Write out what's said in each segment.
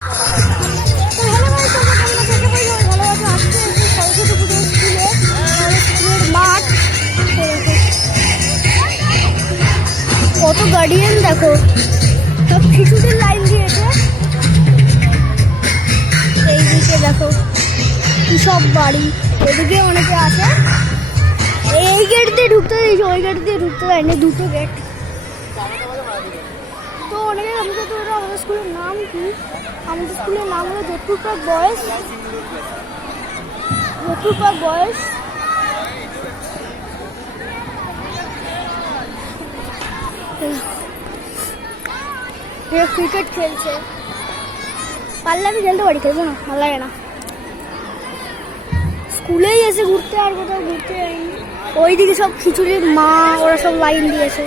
কত গার্ডিয়ান দেখো, সব শিশুদের লাইন দিয়েছে। এইদিকে দেখো কি সব বাড়ি, এদিকে অনেকে আছে। এই গেট দিয়ে ঢুকতে দিয়েছে, ওই গেট দিয়ে ঢুকতে দেয়নি, দুটো গেট। তো অনেকে আমাকে তো আমাদের স্কুলের নাম কি? আমাদের স্কুলের নাম হলো Jodhpur park boys. Jodhpur park boys. Cricket খেলছে, পারলে আমি খেলতে পারি, খেলবো না, ভালো লাগে না। স্কুলেই এসে ঘুরতে, আর কোথাও ঘুরতে যাইনি। ওইদিকে সব খিচুড়ির মা, ওরা সব লাইন দিয়েছে।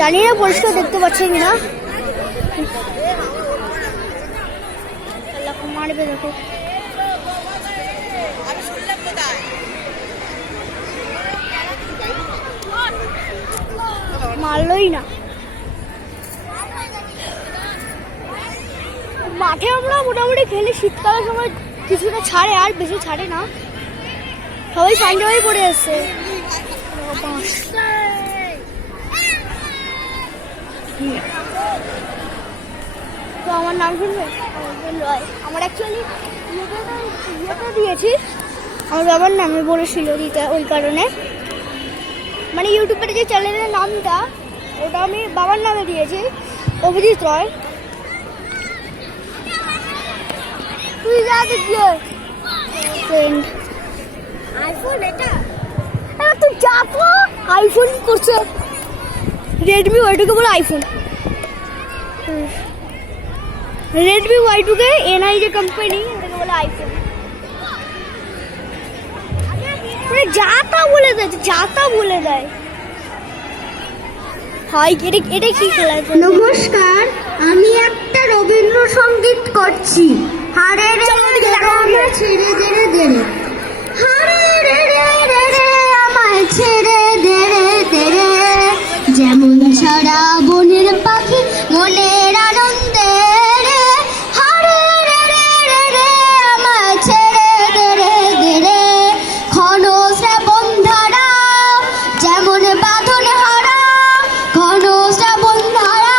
জানি না পরিষ্কার দেখতে পাচ্ছে কিনা। মারবে দেখো, মারলই না। মাঠে আমরা মোটামুটি খেলি, শীতকালের সময় কিছুটা ছাড়ে, আর বেশি ছাড়ে না। সবাই পাঞ্জাবি পরে এসছে। তো আমার নাম শুনবে, আমার অ্যাকচুয়ালি ইয়েটা দিয়েছি, আমার বাবার নামে বলেছিল দিতে, ওই কারণে। মানে ইউটিউবের যে চ্যানেলের নামটা, ওটা আমি বাবার নামে দিয়েছি, অভিজিৎ রয়। তুই যা দেখিয়ে ফ্রেন্ড আইফোন, এটা তুই যা তো আইফোন করছে। রেডমি ওয়াই2কে বলে আইফোন, রেডমি ওয়াই2কে এনআই যে কোম্পানি, ওটাকে বলে আইফোন। মানে যা তা বলে দেয়, যা তা বলে দেয়। হাই, এটা কি খেলা? নমস্কার, আমি একটা রবীন্দ্রসঙ্গীত করছি। হারে রে আমায় ছেড়ে দে রে, হারে রে রে রে আমায় ছেড়ে দে রে। যেমন ছাড়া বনের পাখি মনের আনন্দে রে, হারে রে রে রে আমায় ছেড়ে দে রে। ঘন শ্রাবণ ধারা যেমন বাঁধন হারা, ঘন শ্রাবণ ধারা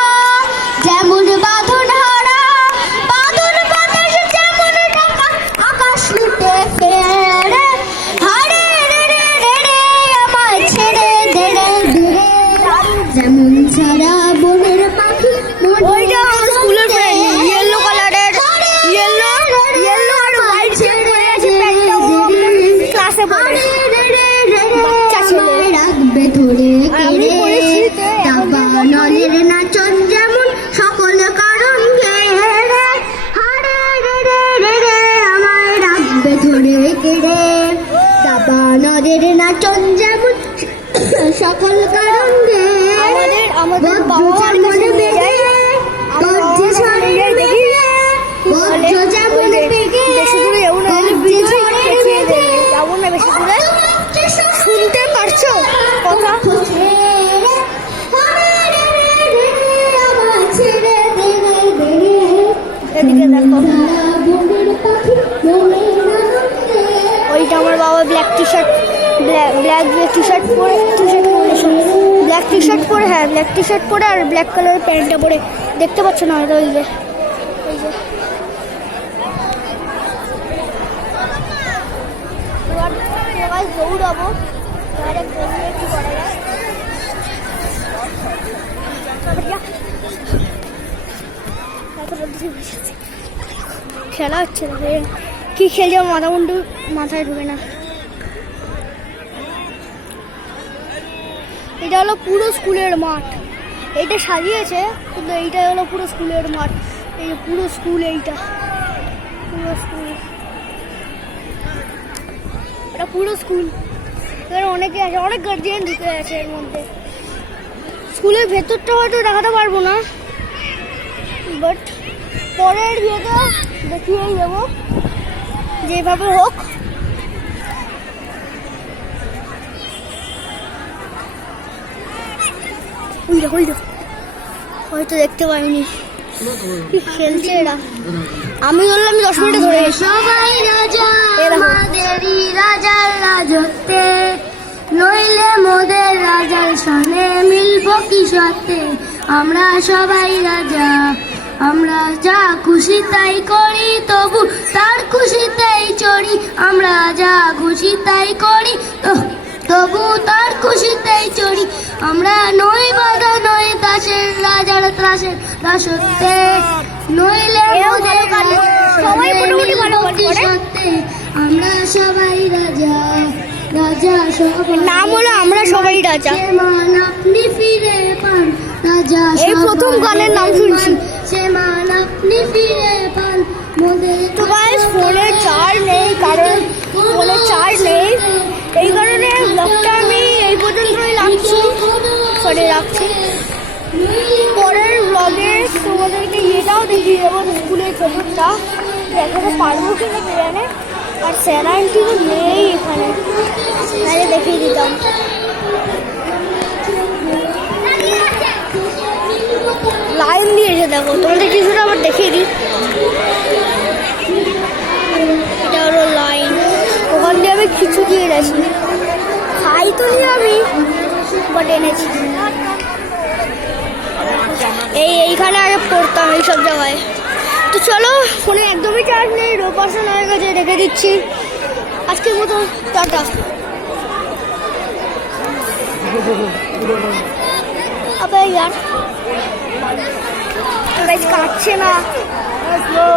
যেমন বাঁধন হারা, বাঁধন বাতাস যেমন ঢাকা আকাশ লুটে ফেরে, হারে রে রে রে আমায় ছেড়ে দে রে। যেমন ছাড়া বনের পাখি ওইটা আমার স্কুলের ফ্রেন্ড, ইয়েলো কালারের, ইয়েলো আর হোয়াইট পরে আছে, প্যান্টটা ও ক্লাসে পড়ে। বাচ্চা ছেলে রাখবে ধরে কেড়ে, দাবানলের নাচন যেমন সকল কারণ ঘেরে, হারে রে রে রে আমায় রাখবে ধরে কেড়ে। দাবানলের নাচন যেমন সকল কারণ ঘেরে, আমাদের বজ্র যেমন বেগে, বজ্র ঝড়ে বেগে, বজ্র যেমন বেগে, বেশি দূরে যাবো না, যাবো না বেশি দূরে। শুনতে পারছো কথা? এদিকে দেখো, ওইটা আমার বাবা black T shirt, black T shirt পরে, ব্ল্যাক টি শার্ট পরে, হ্যাঁ ব্ল্যাক টি শার্ট পরে আর ব্ল্যাক কালারের প্যান্টটা পরে। দেখতে পাচ্ছ না হয়তো? ওই যে এবার দৌড়াবো, কি করা যায়। খেলা হচ্ছে না, কি খেলছে মাথা মুন্ডু মাথায় ঢুকে না। এটা হলো পুরো স্কুলের মাঠ, এইটা সাজিয়েছে কিন্তু এইটা হলো পুরো স্কুলের মাঠ। এই যে পুরো স্কুল, এইটা পুরো স্কুল, এটা পুরো স্কুল। এখানে অনেকে আছে, অনেক গার্জিয়ান ঢুকে আছে এর মধ্যে। স্কুলের ভেতরটা হয়তো দেখাতে পারবো না, বাট পরের ভিডিওতে দেখিয়েই যাবো যেভাবে হোক। ওই দেখো হয়তো দেখতে পাইনি। কি খেলছে এরা? আমি ধরলাম 10 মিনিটে ধরে আমরা গেছি। সবাই রাজা এই দেখো। আমাদেরই রাজার রাজত্বে, নইলে মোদের রাজার সনে মিলব কি সত্যে। আমরা সবাই রাজা, আমরা যা খুশি তাই করি, তবু তার খুশিতেই চড়ি। আমরা যা খুশি তাই করি, তবু তার খুশিতেই চড়ি। আমরা নই বাধা নই দাসের, রাজার ত্রাসের দাসত্বে, নইলে এরাও মোদের ভালো গান করে। সবাই মোটামুটি ভালো গান করে। সত্যি আমরা সবাই রাজা, রাজা সবাই। নাম হলো আমরা সবাই রাজা। সে মান আপনি ফিরে পান, রাজা এই প্রথম সবাই গানের নাম শুনছি। সে মান আপনি ফিরে পান মোদের। তো গাইস ফোনে চার্জ নেই, কারণ ফোনে চার্জ নেই, এই কারণে ব্লগটা আমি এই পর্যন্তই রাখছি। পরের ব্লগে তোমাদেরকে এটাও দেখিয়ে দেবো, স্কুলের ছবিটা দেখাতে পারবো কিনা কে জানে। আর স্যার আন্টিও নেই এখানে, তাহলে দেখিয়ে দিতাম। লাইন দিয়েছে দেখো, তোমাদের কিছুটা আবার দেখিয়ে দিই। এটা হলো লাইন, ওখান দিয়ে আমি কিছু দিয়ে এনেছি, খাই তো নি আমি, বাট এনেছি। এইখানে আগে পড়তাম এইসব জায়গায়। তো চলো, ফোনে একদমই চার্জ নেই, 2% হয়ে গেছে, রেখে দিচ্ছি। আজকের মতো টাটা। আবে ইয়ার, তোরা কাটছে না।